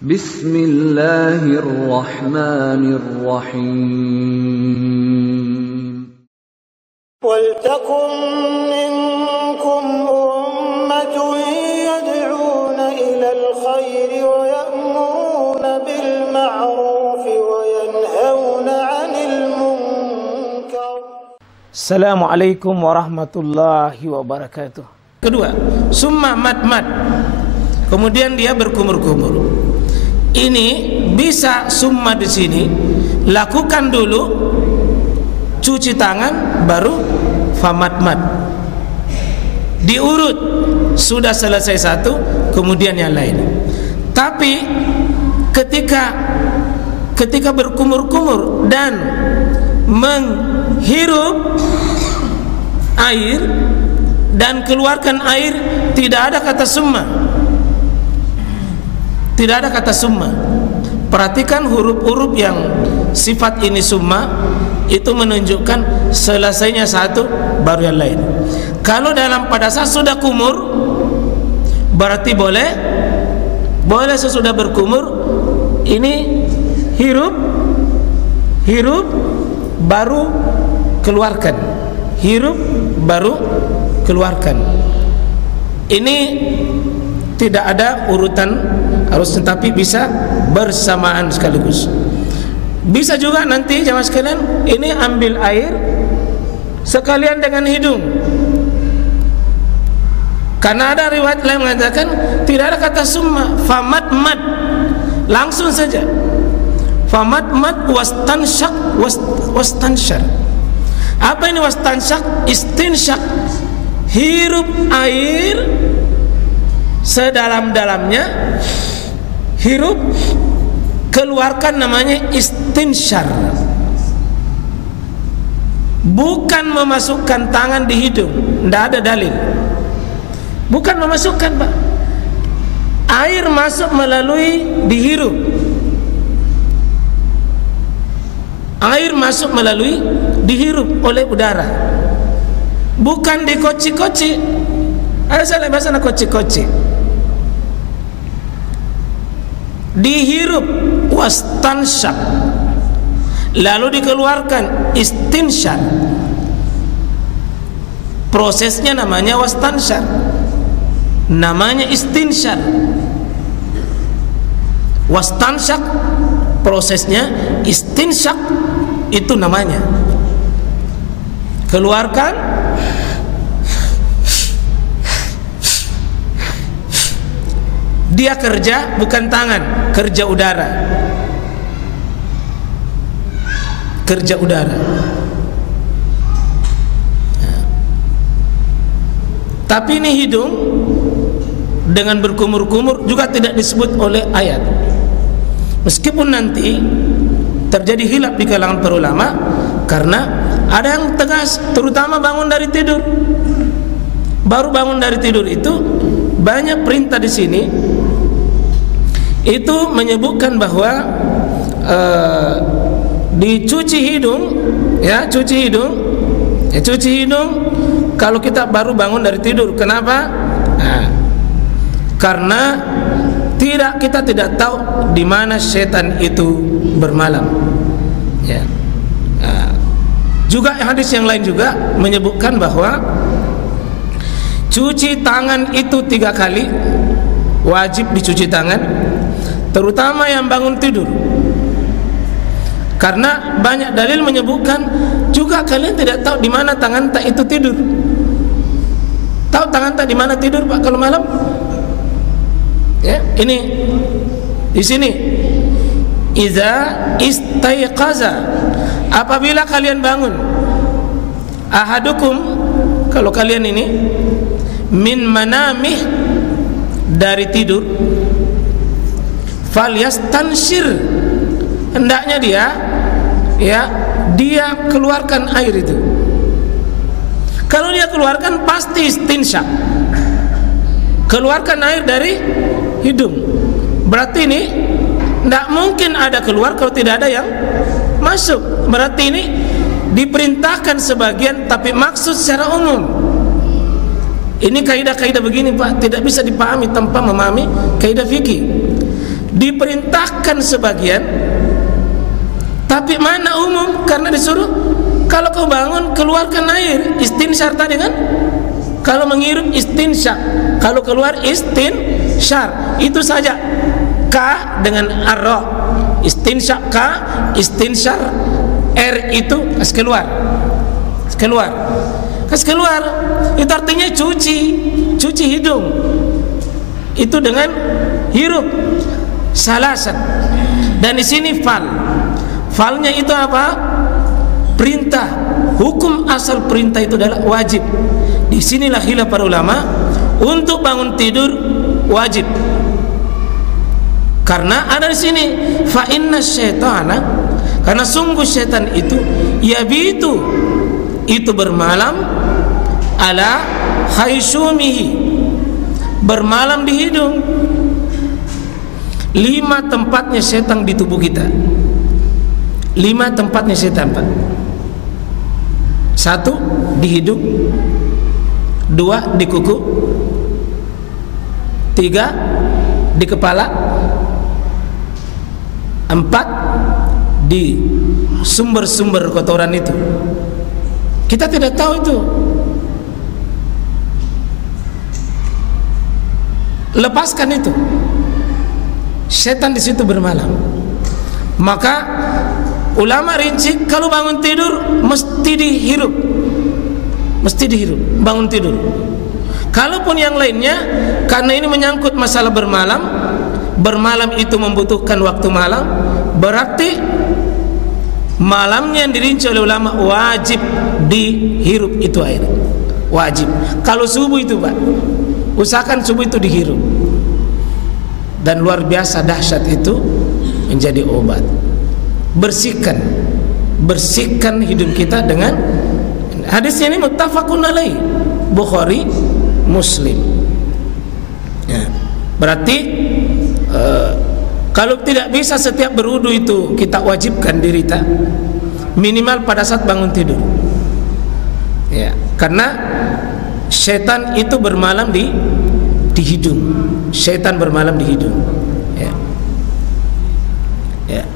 Bismillahirrahmanirrahim. Waltakum minkum ummatun yad'una ilal khairi wa ya'muruna bil ma'ruf wa yanhauna 'anil munkar. Assalamualaikum warahmatullahi wabarakatuh. Kedua, summa mat. Kemudian dia berkumur-kumur. Ini bisa summa di sini, lakukan dulu cuci tangan baru famat. Diurut, sudah selesai satu, kemudian yang lain. Tapi ketika berkumur-kumur dan menghirup air dan keluarkan air, tidak ada kata summa. Tidak ada kata summa. Perhatikan huruf-huruf yang sifat ini summa, itu menunjukkan selesainya satu baru yang lain. Kalau pada saat sudah kumur, berarti boleh sesudah berkumur ini hirup baru keluarkan, hirup baru keluarkan. Ini tidak ada urutan harus, tetapi bisa bersamaan sekaligus. Bisa juga nanti jamaah sekalian, ini ambil air sekalian dengan hidung. Karena ada riwayat lain mengatakan tidak ada kata summa, famat, langsung saja. Famat wastanshak. Apa ini wastanshak? Istinsyak, hirup air sedalam-dalamnya, hirup, keluarkan, namanya istinsyar. Bukan memasukkan tangan di hidung, tidak ada dalil. Bukan memasukkan, Pak. Air masuk melalui dihirup. Air masuk melalui dihirup oleh udara. Bukan dikoci-koci. Ada salah bahasa koci-koci. Dihirup wastansyak, lalu dikeluarkan istinsyar. Prosesnya namanya wastansyak, namanya istinsyar. Wastansyak prosesnya, istinsyak itu namanya. Keluarkan, dia kerja bukan tangan, kerja udara. Kerja udara. Tapi ini hidung dengan berkumur-kumur juga tidak disebut oleh ayat. Meskipun nanti terjadi khilaf di kalangan para ulama, karena ada yang tegas, terutama bangun dari tidur. Baru bangun dari tidur itu banyak perintah di sini. Itu menyebutkan bahwa dicuci hidung, ya, cuci hidung kalau kita baru bangun dari tidur. Kenapa? Karena kita tidak tahu di mana setan itu bermalam. Ya. Juga hadis yang lain juga menyebutkan bahwa cuci tangan itu 3 kali, wajib dicuci tangan, terutama yang bangun tidur. Karena banyak dalil menyebutkan juga kalian tidak tahu di mana tangan tak itu tidur. Tahu tangan tak di mana tidur, Pak, kalau malam? Ya, ini di sini. Iza istaiqaza, apabila kalian bangun, ahadukum, kalau kalian ini min manamih, dari tidur, falyastanshir, hendaknya dia keluarkan air itu. Kalau dia keluarkan pasti istinsyak, keluarkan air dari hidung. Berarti ini tidak mungkin ada keluar kalau tidak ada yang masuk. Berarti ini diperintahkan sebagian, tapi maksud secara umum. Ini kaidah-kaidah begini, Pak, tidak bisa dipahami tanpa memahami kaidah fikih. diperintahkan sebagian, tapi mana umum, karena disuruh kalau kau bangun keluarkan air, istinsyar tadi kan. Kalau menghirup istinsyar, kalau keluar istinsyar, itu saja. Ka dengan ar-ra, istinsyar ka, istinsyar r itu kas keluar, kas keluar. Itu artinya cuci hidung. Itu dengan hirup salasan. Dan di sini falnya itu apa? Perintah. Hukum asal perintah itu adalah wajib. Disinilah khilaf para ulama, untuk bangun tidur wajib. Karena ada di sini fa inna syaitana, karena sungguh syaitan itu yabitu, itu bermalam ala khaysumihi, bermalam di hidung. 5 tempatnya setan di tubuh kita. 5 tempatnya setan, Pak. 1 di hidung, 2 di kuku, 3 di kepala, 4 di sumber-sumber kotoran itu. Kita tidak tahu itu. Lepaskan itu. Setan di situ bermalam. Maka ulama rinci, kalau bangun tidur mesti dihirup. Mesti dihirup bangun tidur. Kalaupun yang lainnya, karena ini menyangkut masalah bermalam, bermalam itu membutuhkan waktu malam, berarti malamnya yang dirinci oleh ulama wajib dihirup itu air. Wajib. Kalau subuh itu, Pak, usahakan subuh itu dihirup. Dan luar biasa dahsyat itu menjadi obat. Bersihkan hidung kita dengan hadis ini muttafaqun alaih, Bukhari, Muslim. Ya. Berarti kalau tidak bisa setiap berwudu itu kita wajibkan diri kita, minimal pada saat bangun tidur. Ya, karena setan itu bermalam di hidung. Setan bermalam di hidung. Ya. Ya.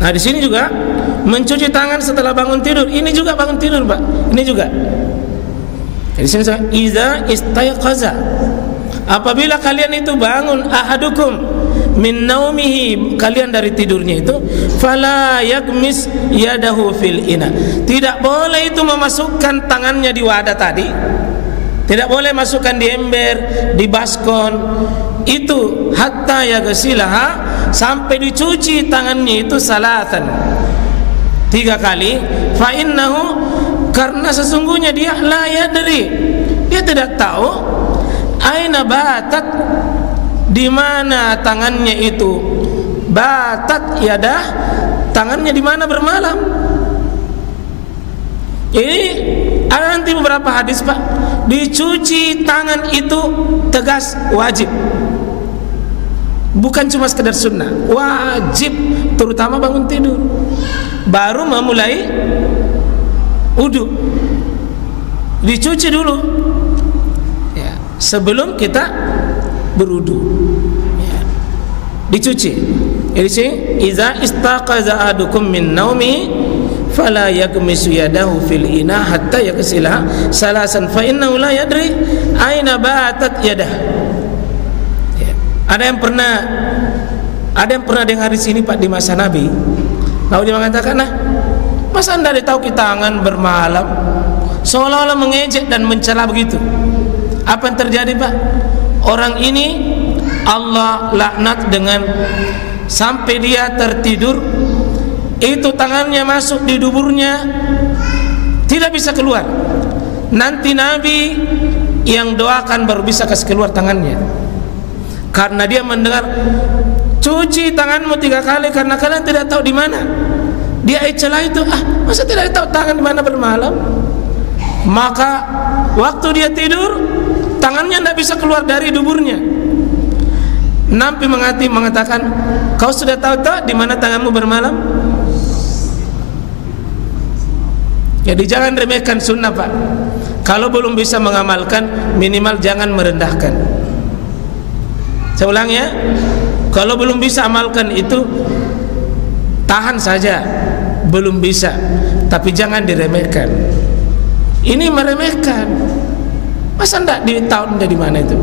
Nah, di sini juga mencuci tangan setelah bangun tidur. Ini juga bangun tidur, Pak. Ini juga. Di sini iza istayqaza, apabila kalian itu bangun, ahadukum min naumihi, kalian dari tidurnya itu, fala yakmis yadahu fil ina, tidak boleh itu memasukkan tangannya di wadah tadi, tidak boleh masukkan di ember, di baskon itu, hatta yaghsilaha, sampai dicuci tangannya itu salatan, 3 kali. Fa innahu, karena sesungguhnya dia la yadri, dia tidak tahu aina batat, di mana tangannya itu, batat yadah, tangannya di mana bermalam. Ini ada nanti beberapa hadis, Pak, dicuci tangan itu tegas wajib, bukan cuma sekedar sunnah, wajib, terutama bangun tidur baru memulai wudu, dicuci dulu ya, sebelum kita berwudu ya, dicuci. Jadi sih, iza istaqaza ahadukum min naumi fala yakmisu yadahu fil ina hatta yaghsilaha salasan fa innahu la yadri aina batat yadah. Ya. Ada yang pernah dengar di sini, Pak, di masa Nabi, lalu dia mengatakan, nah, masa Anda tahu kita tangan bermalam, seolah-olah mengejek dan mencela begitu. Apa yang terjadi, Pak? Orang ini Allah laknat dengan sampai dia tertidur, itu tangannya masuk di duburnya, tidak bisa keluar. Nanti Nabi yang doakan baru bisa kasih keluar tangannya, karena dia mendengar, cuci tanganmu 3 kali karena kalian tidak tahu di mana. Dia celah itu, masa tidak tahu tangan di mana bermalam? Maka waktu dia tidur, tangannya tidak bisa keluar dari duburnya. Nabi mengatakan, kau sudah tahu di mana tanganmu bermalam? Jadi jangan remehkan sunnah, Pak. Kalau belum bisa mengamalkan, minimal jangan merendahkan. Saya ulang ya, Kalau belum bisa amalkan itu, tahan saja. Belum bisa, tapi jangan diremehkan. Ini meremehkan. Masa enggak tahu dari mana itu?